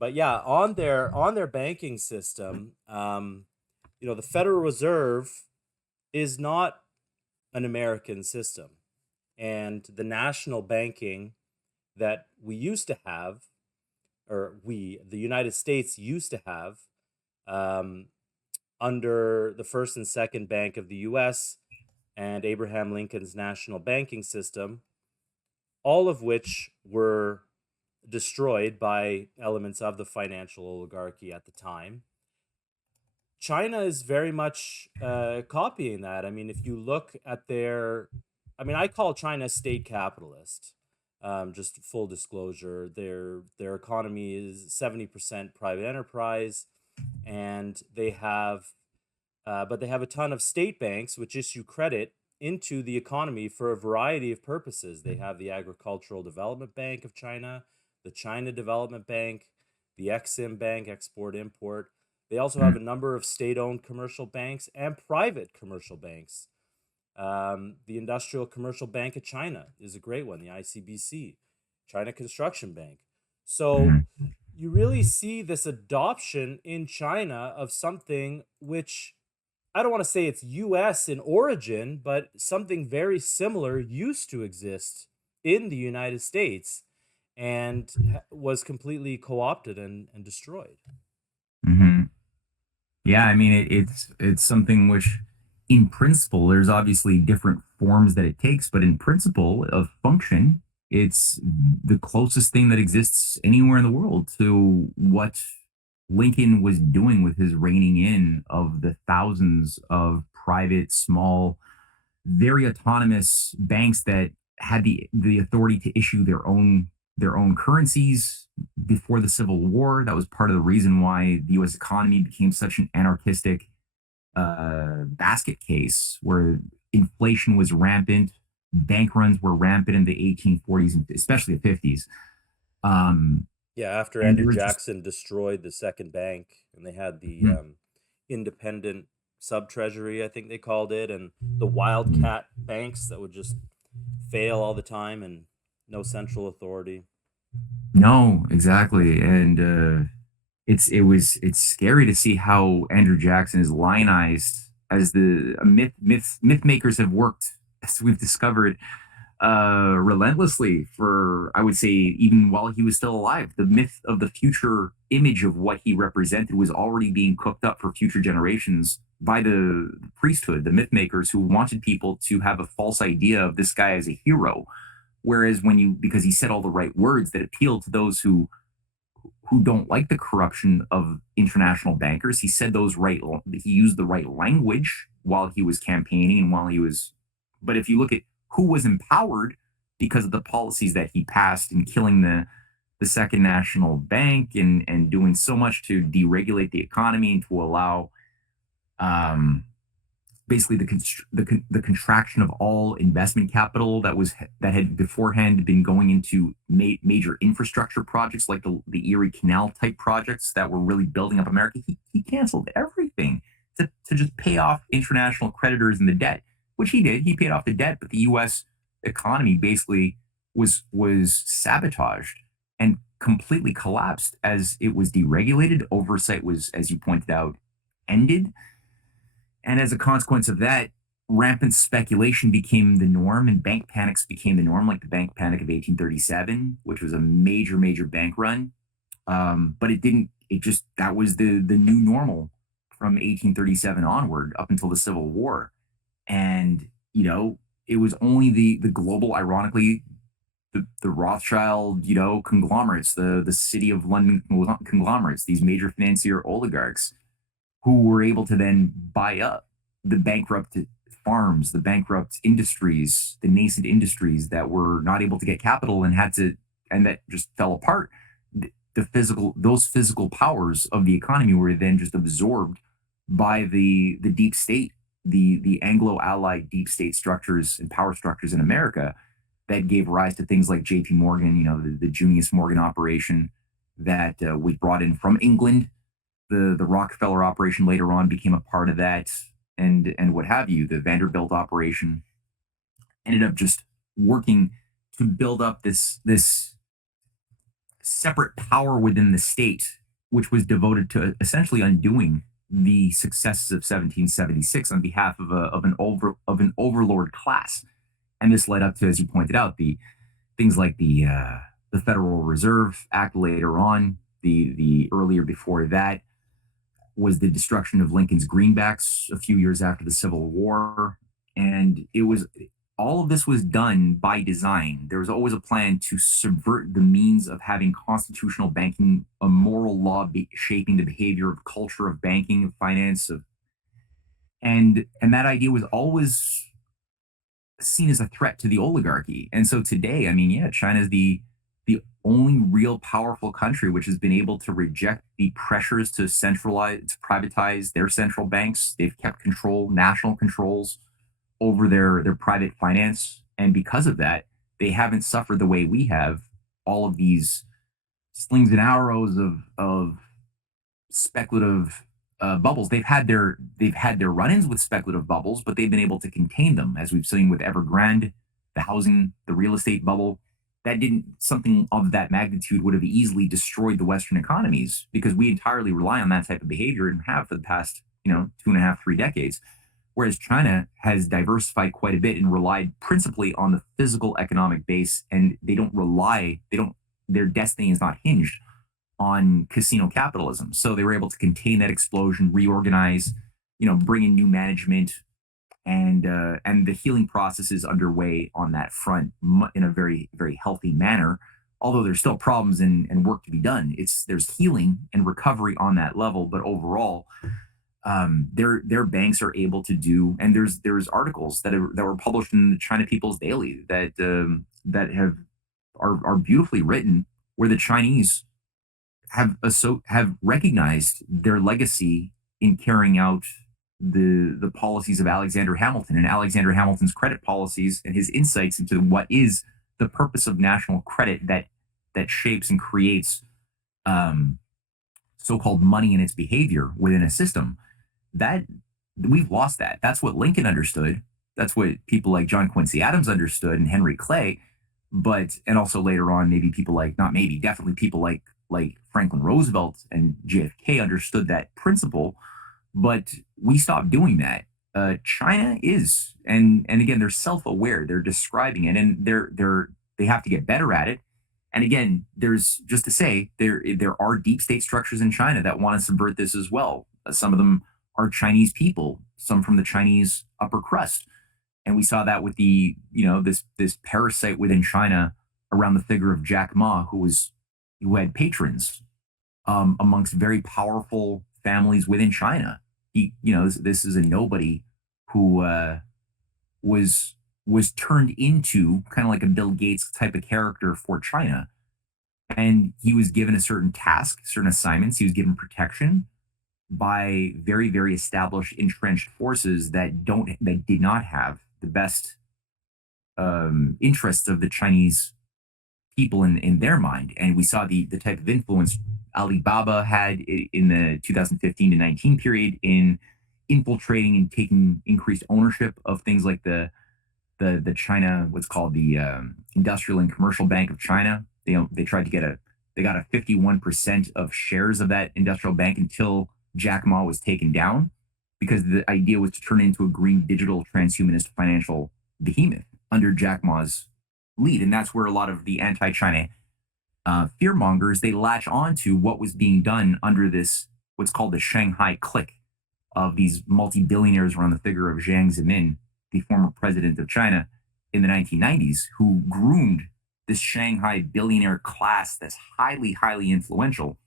But yeah, on their banking system, the Federal Reserve is not an American system, and the national banking that we used to have, the United States used to have, um, under the first and second bank of the U.S. and Abraham Lincoln's national banking system, all of which were destroyed by elements of the financial oligarchy at the time. China is very much copying that. I mean, if you look at I call China state capitalist. Just full disclosure, their economy is 70% private enterprise, and but they have a ton of state banks which issue credit into the economy for a variety of purposes. They have the Agricultural Development Bank of China, the China Development Bank, the Exim Bank, Export Import. They also have a number of state owned commercial banks and private commercial banks. The Industrial Commercial Bank of China is a great one, the ICBC, China Construction Bank. So Mhm. you really see this adoption in China of something which, I don't want to say it's US in origin, but something very similar used to exist in the United States and was completely co opted and destroyed. Mhm. Yeah, I mean it's something which in principle there's obviously different forms that it takes, but in principle of function, it's the closest thing that exists anywhere in the world to what Lincoln was doing with his reining in of the thousands of private, small, very autonomous banks that had the authority to issue their own currencies before the Civil War. That was part of the reason why the U.S. economy became such an anarchistic basket case, where inflation was rampant, bank runs were rampant in the 1840s and especially the 50s. Um, Yeah, after and Andrew there was just Jackson destroyed the second bank and they had the mhm, independent sub treasury, I think they called it, and the mhm. wildcat banks that would just fail all the time and no central authority. No, exactly. And it's scary to see how Andrew Jackson is lionized as the myth makers have worked, as we've discovered, relentlessly for, I would say, even while he was still alive. The myth of the future image of what he represented was already being cooked up for future generations by the priesthood, the myth makers, who wanted people to have a false idea of this guy as a hero. Whereas because he said all the right words that appealed to those who don't like the corruption of international bankers. He used the right language while he was campaigning and but if you look at who was empowered because of the policies that he passed in killing the Second National Bank and doing so much to deregulate the economy and to allow um, basically the contraction of all investment capital that had beforehand been going into major infrastructure projects like the Erie Canal type projects that were really building up America. He canceled everything to just pay off international creditors and the debt, which he did. He paid off the debt, but the U.S. economy basically was sabotaged and completely collapsed as it was deregulated. Oversight was, as you pointed out, ended, and as a consequence of that, rampant speculation became the norm and bank panics became the norm, like the bank panic of 1837, which was a major, major bank run. But it didn't, it just, that was the new normal from 1837 onward up until the Civil War. And, it was only the global, ironically, the Rothschild, conglomerates, the City of London conglomerates, these major financier oligarchs who were able to then buy up the bankrupt farms, the bankrupt industries, the nascent industries that were not able to get capital and that just fell apart. Those physical powers of the economy were then just absorbed by the deep state, the Anglo-Allied deep state structures and power structures in America that gave rise to things like J.P. Morgan, the Junius Morgan operation that was brought in from England. The Rockefeller operation later on became a part of that, and what have you. The Vanderbilt operation ended up just working to build up this separate power within the state, which was devoted to essentially undoing the successes of 1776 on behalf of an overlord class. And this led up to, as you pointed out, the things like the Federal Reserve Act later on. The earlier before that was the destruction of Lincoln's greenbacks a few years after the Civil War. And it was all of this was done by design. There was always a plan to subvert the means of having constitutional banking, a moral law shaping the behavior of culture of banking, of finance, and that idea was always seen as a threat to the oligarchy. And so today, I mean, yeah, China is the only real powerful country which has been able to reject the pressures to centralize, to privatize their central banks. They've kept national controls over their private finance. And because of that, they haven't suffered the way we have, all of these slings and arrows of speculative bubbles. They've had their run-ins with speculative bubbles, but they've been able to contain them, as we've seen with Evergrande, the housing, the real estate bubble. Something of that magnitude would have easily destroyed the Western economies, because we entirely rely on that type of behavior and have for the past 2.5, 3 decades. Whereas China has diversified quite a bit and relied principally on the physical economic base, and their destiny is not hinged on casino capitalism. So they were able to contain that explosion, reorganize, bring in new management, and the healing process is underway on that front in a very, very healthy manner. Although there's still problems and work to be done, there's healing and recovery on that level. But overall, their banks are able to do, and there's articles that were published in the China People's Daily are beautifully written, where the Chinese have recognized their legacy in carrying out the policies of Alexander Hamilton and Alexander Hamilton's credit policies and his insights into what is the purpose of national credit that shapes and creates so-called money and its behavior within a system. That we've lost that. That's what Lincoln understood. That's what people like John Quincy Adams understood and Henry Clay. And also later on, definitely people like Franklin Roosevelt and JFK understood that principle. But we stopped doing that. China is, and again, they're self-aware. They're describing it, and they have to get better at it. And again, there's just to say there are deep state structures in China that want to subvert this as well. Some of them are Chinese people, some from the Chinese upper crust, and we saw that with this parasite within China around the figure of Jack Ma, who had patrons amongst very powerful families within China. This is a nobody who was turned into kind of like a Bill Gates type of character for China. And he was given a certain task, certain assignments. He was given protection by very, very established, entrenched forces that did not have the best interests of the Chinese people in their mind. And we saw the type of influence Alibaba had in the 2015 to 19 period in infiltrating and taking increased ownership of things like the China, what's called the Industrial and Commercial Bank of China. They tried to they got a 51% of shares of that industrial bank until Jack Ma was taken down, because the idea was to turn it into a green digital transhumanist financial behemoth under Jack Ma's lead. And that's where a lot of the anti-China fear mongers, they latch on to what was being done under this, what's called the Shanghai clique of these multi-billionaires around the figure of Jiang Zemin, the former president of China in the 1990s, who groomed this Shanghai billionaire class that's highly, highly influential,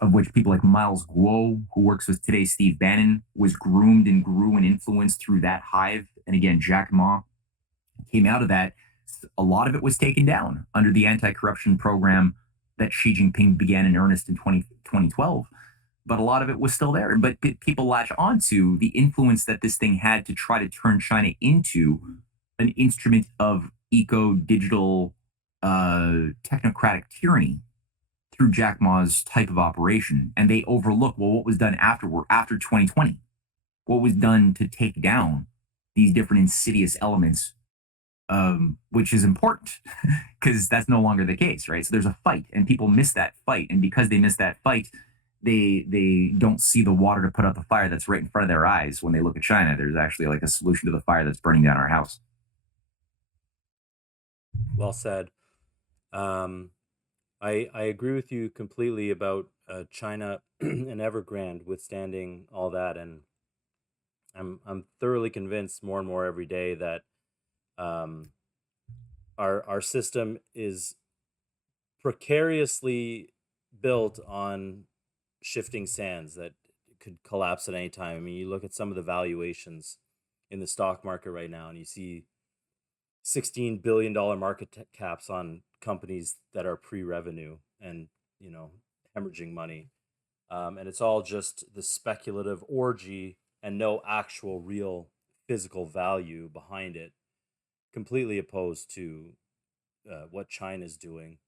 of which people like Miles Guo, who works with today's Steve Bannon, was groomed and grew and influenced through that hive. And again, Jack Ma came out of that. A lot of it was taken down under the anti-corruption program that Xi Jinping began in earnest in 2012. But a lot of it was still there. But people latch onto the influence that this thing had to try to turn China into an instrument of eco-digital technocratic tyranny through Jack Ma's type of operation. And they overlook, well, what was done after 2020? What was done to take down these different insidious elements which is important because that's no longer the case, right? So there's a fight, and people miss that fight, and because they miss that fight, they don't see the water to put out the fire that's right in front of their eyes. When they look at China, there's actually like a solution to the fire that's burning down our house. Well said. Um, I agree with you completely about China and Evergrande withstanding all that, and I'm thoroughly convinced more and more every day that um, our system is precariously built on shifting sands that could collapse at any time. I mean, you look at some of the valuations in the stock market right now, and you see $16 billion market caps on companies that are pre-revenue and you know hemorrhaging money, and it's all just the speculative orgy and no actual real physical value behind it. Completely opposed to what China's doing.